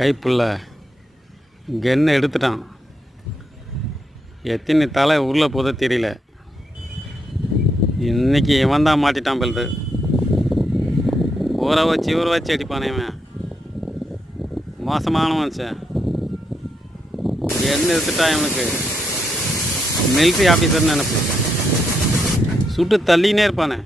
கைப்புள்ள கென்னை எடுத்துட்டான். எத்தனை தலை உள்ளே போத தெரியல. இன்றைக்கி இவன் தான் மாட்டிட்டான் பெல்து. ஊரை வச்சு அடிப்பானே இவன். மோசமான மனுஷன். கென்னு எடுத்துட்டான். இவனுக்கு மிலிட்ரி ஆஃபீஸர்னு நினைப்பு. சுட்டு தள்ளினே இருப்பானே.